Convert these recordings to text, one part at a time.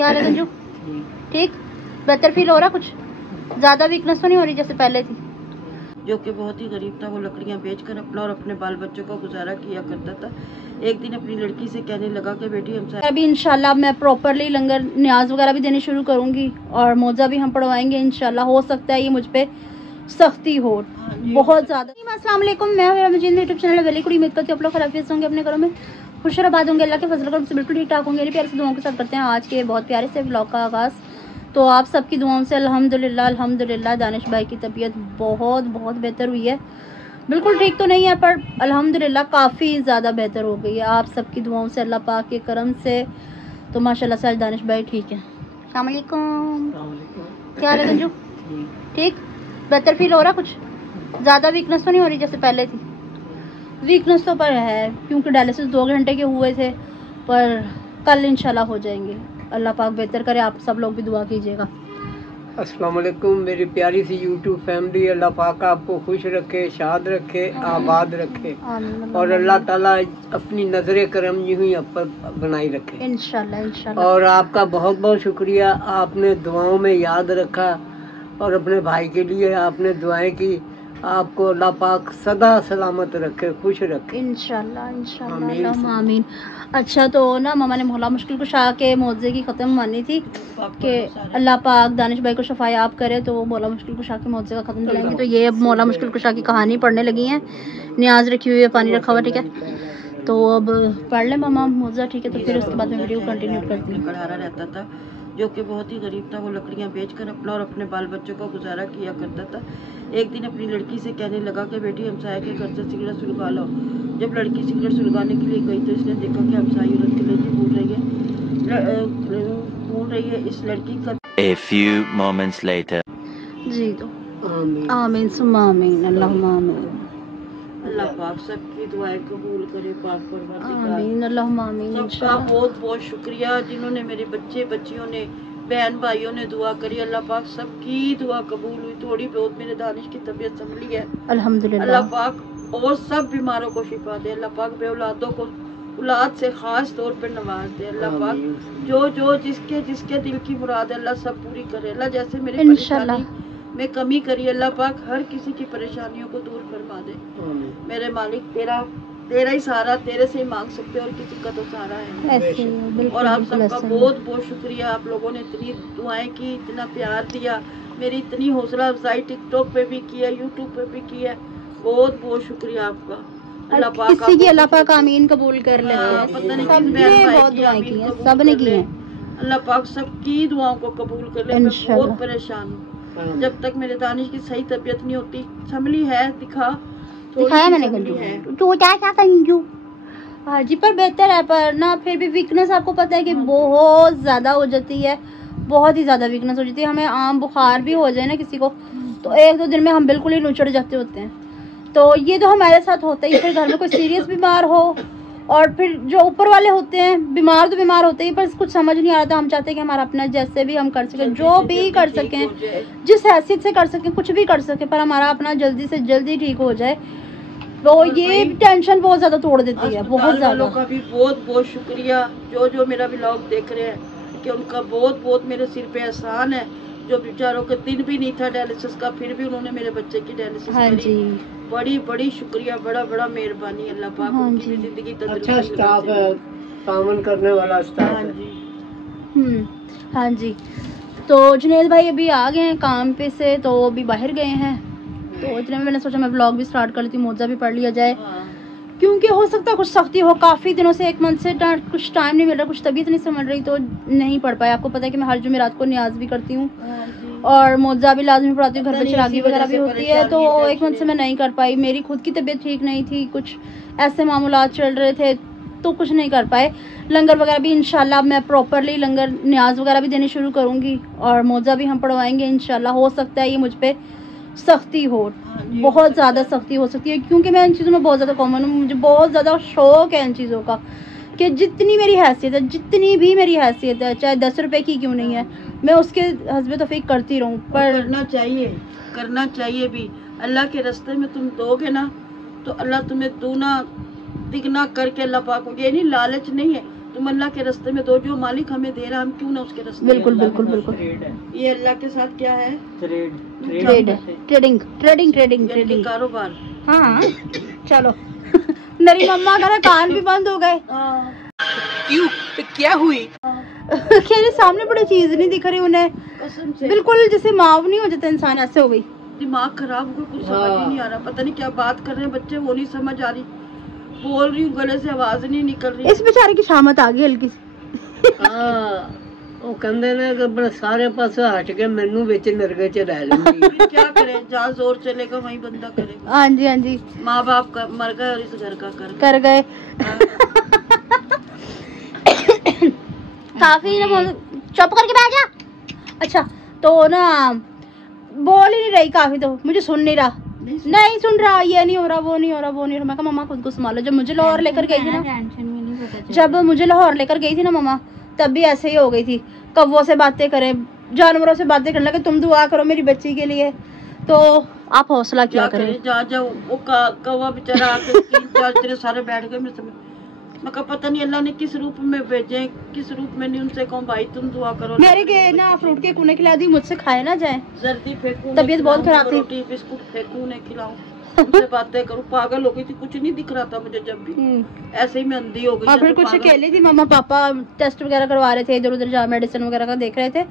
क्या हाल है गंजू? ठीक, बेहतर फील हो रहा? कुछ ज्यादा वीकनेस तो नहीं हो रही जैसे पहले थी? जो कि बहुत ही गरीब था, वो लकड़ियां बेचकर अपना और अपने बाल बच्चों का गुजारा किया करता था। एक दिन अपनी लड़की से कहने लगा कि बेटी हमसे अभी इंशाल्लाह मैं प्रॉपरली लंगर न्याज वगैरह भी देनी शुरू करूंगी और मौजा भी हम पढ़वाएंगे इंशाल्लाह। हो सकता है ये मुझ पे सख्ती हो बहुत ज्यादा। अस्सलाम वालेकुम, मैं मुझे यूट्यूब चैनल वेली कुड़ी उम्मीद करती हूँ आप लोग खराफियत होंगे, अपने घरों में खुश और आबाद होंगे, अल्लाह के फजल करम से बिल्कुल ठीक ठाक होंगे। प्यारे से दुआओं के साथ करते हैं आज के बहुत प्यारे से व्लॉग का आगाज़। तो आप सबकी दुआओं से अल्हम्दुलिल्लाह दानिश भाई की तबीयत बहुत बहुत बेहतर हुई है। बिल्कुल ठीक तो नहीं है पर अल्हम्दुलिल्लाह काफ़ी ज़्यादा बेहतर हो गई है आप सबकी दुआओं से, अल्लाह पाक के करम से। तो माशाल्लाह से आज दानिश भाई ठीक है। अस्सलाम वालेकुम, क्या हाल है गंजू? ठीक, बेहतर फील हो रहा? कुछ ज़्यादा वीकनेस तो नहीं हो रही जैसे पहले थी? वीकनेस तो पर है क्योंकि डायलिसिस 2 घंटे के हुए थे, पर कल इंशाल्लाह हो जाएंगे। अल्लाह पाक बेहतर करे, आप सब लोग भी दुआ कीजिएगा। अस्सलाम वालेकुम मेरी प्यारी सी यूट्यूब फैमिली, अल्लाह पाक आपको खुश रखे, शाद रखे, आबाद रखे और अल्लाह ताला अपनी नजर करम यूं ही आप पर बनाई रखे इंशाल्लाह इंशाल्लाह। और आपका बहुत बहुत शुक्रिया, आपने दुआओं में याद रखा और अपने भाई के लिए आपने दुआएं की। आपको अल्लाह पाक सदा सलामत रखे, खुश रखे इंशाल्लाह इंशाल्लाह आमीन। अच्छा तो ना मामा ने मोहल्ला मुश्किल कुशा के मौजे की ख़त्म मानी थी कि अल्लाह पाक दानिश भाई को शफायाब करे, तो वो मौला मुश्किल कुशा के मौजे का ख़त्म दिलाएंगे। तो ये अब मौला मुश्किल कुशा की कहानी पढ़ने लगी हैं, न्याज रखी हुई है, पानी रखा हुआ, ठीक है। तो अब पढ़ ले मामा मौजा, ठीक है। तो फिर उसके बाद में वीडियो कंटिन्यू करती हूँ। खड़ा रहता था, जो कि बहुत ही गरीब था, वो लकड़ियां बेचकर अपना और अपने बाल बच्चों का गुजारा किया करता था। एक दिन अपनी लड़की से कहने लगा कि बेटी हमसाया के घर से सिगरेट सुलगा लो। जब लड़की सिगरेट सुलगाने के लिए गई तो इसने देखा कि हमसाई औरत कलेजी भूल रही है इस लड़की का। A few moments later. जी तो आमीन सुम्मा आमीन, अल्लाहुम्मा आमीन। अल्लाह पाक सबकी दुआएं कबूल करे, पाक परवरदिगार आमीन अल्लाहुम्मा आमीन। सबका बहुत बहुत शुक्रिया जिन्होंने मेरे बच्चे बच्चियों ने, बहन भाइयों ने दुआ करी। अल्लाह पाक सबकी दुआ कबूल हुई। थोड़ी बहुत मेरे दानिश की तबीयत संभली है अल्हम्दुलिल्लाह। अल्लाह पाक और सब बीमारों को शिफा दे। अल्लाह पाक बे औलादों को औलाद से खास तौर पर नवाज दे। अल्लाह पाक जो जिसके जिसके दिल की मुराद है अल्लाह सब पूरी करे। अल्लाह जैसे मेरी परेशानी में कमी करी, अल्लाह पाक हर किसी की परेशानियों को दूर फरमा दे। मेरे मालिक तेरा ही सहारा, तेरे से ही मांग सकते और किसी का तो सहारा है ऐसे। और आप सबका बहुत बहुत शुक्रिया। आप लोगों ने इतनी दुआएं की, इतना प्यार दिया, मेरी इतनी हौसला अफजाई टिकटॉक पे भी की है, यूट्यूब पे भी की है। बहुत बहुत शुक्रिया आपका। अल्लाह पाक किसी की अल्लाह पाक आमीन कबूल कर ले। पता नहीं सबने बहुत दुआएं की हैं, सबने की हैं। अल्लाह पाक सबकी दुआओं को कबूल कर ले। मैं बहुत परेशान हूँ, जब तक मेरे दानिश की सही तबीयत नहीं होती। संभली है, दिखाया मैंने गंजू तो क्या गंजू। हाँ जी, पर बेहतर है, पर ना फिर भी वीकनेस आपको पता है कि बहुत ज़्यादा हो जाती है, बहुत ही ज़्यादा वीकनेस हो जाती है। हमें आम बुखार भी हो जाए ना किसी को, तो 1-2 दिन में हम बिल्कुल ही नुचड़ जाते होते हैं। तो ये तो हमारे साथ होता ही। फिर घर में कोई सीरियस बीमार हो और फिर जो ऊपर वाले होते हैं बीमार तो बीमार होते ही, पर कुछ समझ नहीं आ रहा था। हम चाहते हैं कि हमारा अपना जैसे भी हम कर सकें, जो भी कर सकें, जिस हैसियत से कर सकें, कुछ भी कर सकें, पर हमारा अपना जल्दी से जल्दी ठीक हो जाए। तो ये टेंशन बहुत ज़्यादा तोड़ देती है, बहुत ज़्यादा। का भी बहुत बहुत शुक्रिया जो मेरा व्लॉग देख रहे हैं, कि उनका बहुत बहुत मेरे सिर पे एहसान है। जो बेचारों के दिन भी नहीं था डायलिसिस का, फिर भी उन्होंने मेरे बच्चे की डायलिसिस करी। बड़ी बड़ी शुक्रिया, बड़ा मेहरबानी। अल्लाह पाक उनकी भी जिंदगी अच्छा स्टाफ है, तामन करने वाला स्टाफ है। हाँ जी हाँ जी। तो जुनैद भाई अभी आ गए हैं काम पे से, तो अभी बाहर गए हैं। तो इतने में मैंने सोचा मैं व्लॉग भी स्टार्ट कर लेती हूँ, मौजा भी पढ़ लिया जाए। क्योंकि हो सकता है कुछ सख्ती हो, काफ़ी दिनों से 1 मंथ से कुछ टाइम नहीं मिल रहा, कुछ तबीयत नहीं समझ रही, तो नहीं पढ़ पाया। आपको पता है कि मैं हर जुमेरात को न्याज भी करती हूँ और मौजा भी लाजमी पढ़ाती हूँ, घर पे चिरागी वगैरह भी होती है। तो 1 मंथ से मैं नहीं कर पाई। मेरी खुद की तबीयत ठीक नहीं थी, कुछ ऐसे मामूलात चल रहे थे, तो कुछ नहीं कर पाए। लंगर वगैरह भी इंशाल्लाह मैं प्रॉपरली लंगर न्याज वगैरह भी देनी शुरू करूँगी और मौजा भी हम पढ़वाएंगे इंशाल्लाह। हो सकता है ये मुझ पर सख्ती हो, बहुत ज़्यादा सख्ती हो सकती है, क्योंकि मैं इन चीज़ों में बहुत ज़्यादा कॉमन हूँ। मुझे बहुत ज़्यादा शौक़ है इन चीज़ों का कि जितनी मेरी हैसियत है, जितनी भी मेरी हैसियत है, चाहे 10 रुपए की क्यों नहीं है, मैं उसके हस्बे तौफीक करती रहूँ। पर करना चाहिए भी। अल्लाह के रास्ते में तुम दोगे ना तो अल्लाह तुम्हें दूना तिगना करके अल्लाह पाक को, ये नहीं लालच नहीं है, तुम अल्लाह के रास्ते में दो, जो मालिक हमें दे रहा हम क्यों ना उसके रास्ते में। बिल्कुल बिल्कुल बिल्कुल। ये अल्लाह के साथ क्या है? ट्रेडिंग कारोबार। हाँ चलो मेरी मम्मा का ना कान भी बंद हो गए। क्यों? तो क्या हुई? मेरे सामने बड़ी चीज नहीं दिख रही उन्हें, बिल्कुल जैसे माव नहीं हो जाता इंसान, ऐसे हो गई। दिमाग खराब हो गया, कुछ समझ ही नहीं आ रहा, पता नहीं क्या बात कर रहे हैं बच्चे, वो नहीं समझ आ रही। बोल रही हूँ गले से आवाज नहीं निकल रही। इस बेचारे की शामत आ गई हल्की सी। वो कहते ने कि बड़ा सारे पास हट के मैनू विच नरगे च लै लूंगी। क्या करें, जहाँ जोर चलेगा वहीं बंदा करेगा। हाँ जी हाँ जी। माँ बाप मर गए और इस घर का कर गए। काफी ना चुप करके बैठ जा। अच्छा तो ना बोल ही नहीं रही काफी, तो मुझे सुन नहीं रहा, नहीं सुन रहा, ये नहीं हो रहा, वो नहीं हो रहा, वो नहीं हो रहा। मैं कहा मम्मा खुद को संभालो। जब मुझे लाहौर लेकर गई थी ना, जब मुझे लाहौर लेकर गई थी ना मम्मा, तब भी ऐसे ही हो गई थी। कौवों से बातें करें, जानवरों से बातें करने लगे, तुम दुआ करो मेरी बच्ची के लिए। तो आप हौसला क्या करें। जा वो कौवा बेचारा आके 3-4 दिन सारे बैठ गए मेरे सामने। मैं कहा पता नहीं अल्लाह ने किस रूप में भेजे, किस रूप में नहीं। उनसे कहूँ भाई तुम दुआ करो। मेरे के ना फ्रूट के कूने खिला दी, मुझसे खाए ना जाए। जर्दी फेंकूं, तबीयत बहुत खराब थी, रोटी बिस्कुट फेंकूं, उन्हें खिलाऊं, उनसे बातें करूं। पागल हो गई थी, कुछ नहीं दिख रहा था मुझे। जब भी ऐसे ही मैं अंधी हो गई। और फिर कुछ अकेली थी, मम्मा पापा टेस्ट वगैरह करवा रहे थे, इधर उधर जा मेडिसिन वगैरह का देख रहे थे,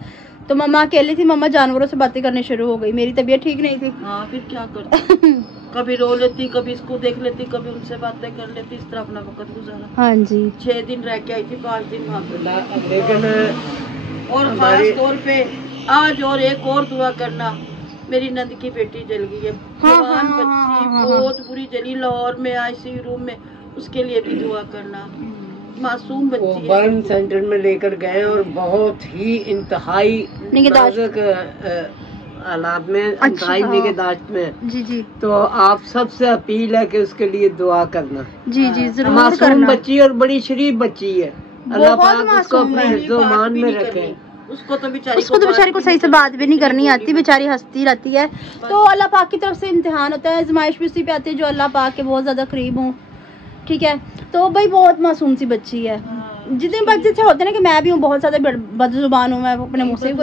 तो मम्मा अकेली थी। मम्मा जानवरों से बातें करनी शुरू हो गई, मेरी तबीयत ठीक नहीं थी। हाँ फिर क्या करती, कभी रो लेती, कभी इसको देख लेती, कभी उनसे बातें कर लेती, इस तरह अपना वक्त गुजारा। हाँ जी 6 दिन रह के आई थी, 5 दिन वहाँ पे। लेकिन और खास तौर पे आज और एक और दुआ करना, मेरी नंद की बेटी जल गई है, जवान बच्ची, बहुत बुरी जली, लाहौर में आईसीयू रूम में, उसके लिए भी दुआ करना। मासूम बच्ची है। बर्न सेंटर में लेकर गए और बहुत ही इंतहाई नाजुक हालात में, इंतहाई निगहदाश्त में। जी जी। तो आप सबसे अपील है कि उसके लिए दुआ करना। जी जी जरूर मासूम करना। बच्ची और बड़ी शरीफ बच्ची है, अल्लाह पाक उसको अपने हिफ्ज़-ओ-मान में रखे। उसको तो बेचारी को सही से बात भी नहीं करनी आती, बेचारी हंसती रहती है। तो अल्लाह पाक की तरफ से इम्तिहान होता है, आज़माइश भी उसी पे आती है जो अल्लाह पाक के बहुत ज्यादा करीब हूँ। ठीक है, तो भाई बहुत मासूम सी बच्ची है। जितने बच्चे से होते हैं ना कि मैं भी हूँ बहुत ज्यादा बदजुबान हूँ, मैं अपने मुँह से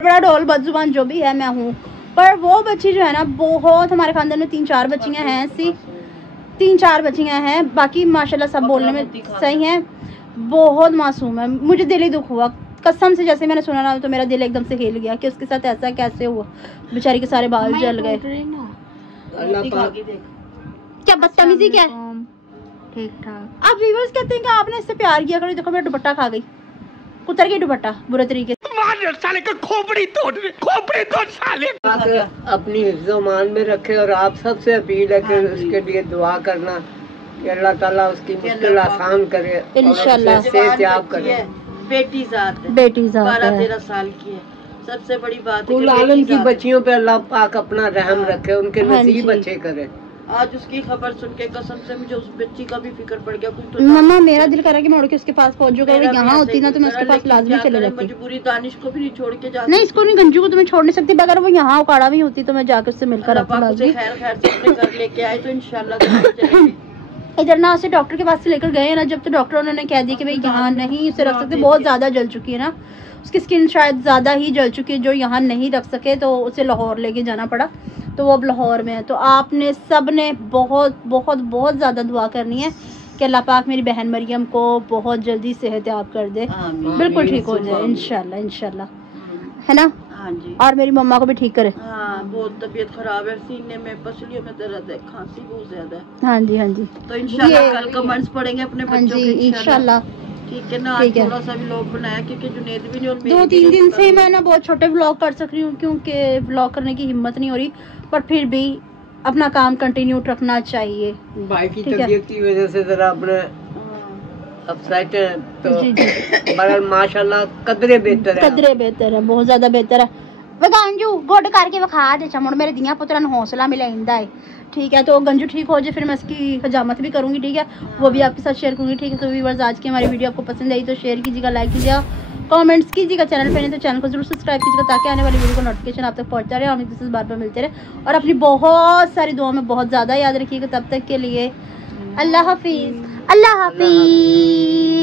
बड़ा ढोल बदजुबान जो भी है मैं हूँ। पर वो बच्ची जो है ना, बहुत, हमारे खानदान में 3-4 बच्चियाँ हैं ऐसी, 3-4 बच्चियाँ हैं, बाकी माशाल्लाह सब बोलने में सही हैं। बहुत मासूम है, मुझे दिल ही दुख हुआ कसम से। जैसे मैंने सुना ना तो मेरा दिल एकदम से हिल गया कि उसके साथ ऐसा कैसे हुआ, बेचारी के सारे बाल जल गए। क्या बदतमीजी क्या है। ठीक ठाक। आप व्यूअर्स कहते हैं कि आपने इससे प्यार किया करो, देखो मेरा दुपट्टा खा गई, कुतर गई दुपट्टा बुरे तरीके से। साले का खोपड़ी तोड़ साले। अपनी हिफ्ज़-ओ-मान में रखे और आप सबसे अपील है कि उसके लिए दुआ करना कि अल्लाह ताला उसकी मुश्किल आसान करे इंशाल्लाह, सेहतयाब करे। बेटी ज़ात है, 12-13 साल की है। सबसे बड़ी बात कुल आलम की बच्चियों पे अल्लाह पाक अपना रहम रखे, उनके नसीब अच्छे करे। आज उसकी खबर सुन के कसम से मुझे उस बच्ची का भी फिक्र पड़ गया। कुछ तो मम्मा मेरा दिल करा कि मैं उड़ के उसके पास पहुंचूं, अगर यहाँ होती ना तो मैं उसके पास लाजमी चले जाती। मजबूरी दानिश को भी नहीं छोड़ के जाती। नहीं, इसको नहीं, गंजू को तो मैं छोड़ नहीं सकती, अगर वो यहाँ उकाड़ा भी होती तो मैं जाकर उससे मिलकर आती। खैर से अपने घर लेके आए तो इंशाल्लाह। इधर ना उसे डॉक्टर के पास से लेकर गए ना, जब तो डॉक्टर उन्होंने कह दिया कि भाई यहाँ नहीं उसे रख सकते, बहुत ज्यादा जल चुकी है ना, उसकी स्किन शायद ज्यादा ही जल चुकी है, जो यहाँ नहीं रख सके, तो उसे लाहौर लेके जाना पड़ा। तो वो अब लाहौर में है। तो आपने सब ने बहुत बहुत बहुत ज़्यादा दुआ करनी है कि अल्लाह पाक मेरी बहन मरियम को बहुत जल्दी सेहतयाब कर दे, बिल्कुल ठीक हो जाए इंशाल्लाह इंशाल्लाह, है ना। हाँ जी। और मेरी मम्मा को भी ठीक करे। हाँ, बहुत तबीयत खराब है, सीने में पसलियों में दर्द है, खांसी बहुत ज्यादा है। हाँ जी हाँ जी। तो इंशाल्लाह कल कमेंट्स पढ़ेंगे अपने बच्चों के इंशाल्लाह। ठीक है ना। आज थोड़ा सा व्लॉग बनाया क्योंकि जुनैद भी नहीं और 2-3 दिन से मैं ना बहुत छोटे व्लॉग कर सक रही हूँ क्योंकि व्लॉग करने की हिम्मत नहीं हो रही, पर फिर भी अपना काम कंटिन्यू रखना चाहिए। भाई की तबीयत की वजह से जरा अपने अपसेट है, तो मगर माशाल्लाह कदरे बेहतर है, बहुत ज्यादा बेहतर है। वे गंजू गुड करके विखा दे चमुड़ मेरे दिया पुत्रा ने हौसला मिला इंदा है। ठीक है, तो गंजू ठीक हो जाए फिर मैं इसकी हजामत भी करूंगी। ठीक है, वो भी आपके साथ शेयर करूंगी। ठीक है, तो व्यूअर्स आज की हमारी वीडियो आपको पसंद आई तो शेयर कीजिएगा, लाइक कीजिएगा, कमेंट्स कीजिएगा। चैनल पे नहीं तो चैनल को जरूर सब्सक्राइब कीजिएगा ताकि आने वाली वीडियो को नोटिफिकेशन आप तक पहुंचता रहे और हम एक दूसरे से बार-बार मिलते रहे। और अपनी बहुत सारी दुआओं में बहुत ज़्यादा याद रखिएगा। तब तक के लिए अल्लाह हाफिज़। अल्लाह हाफिज़।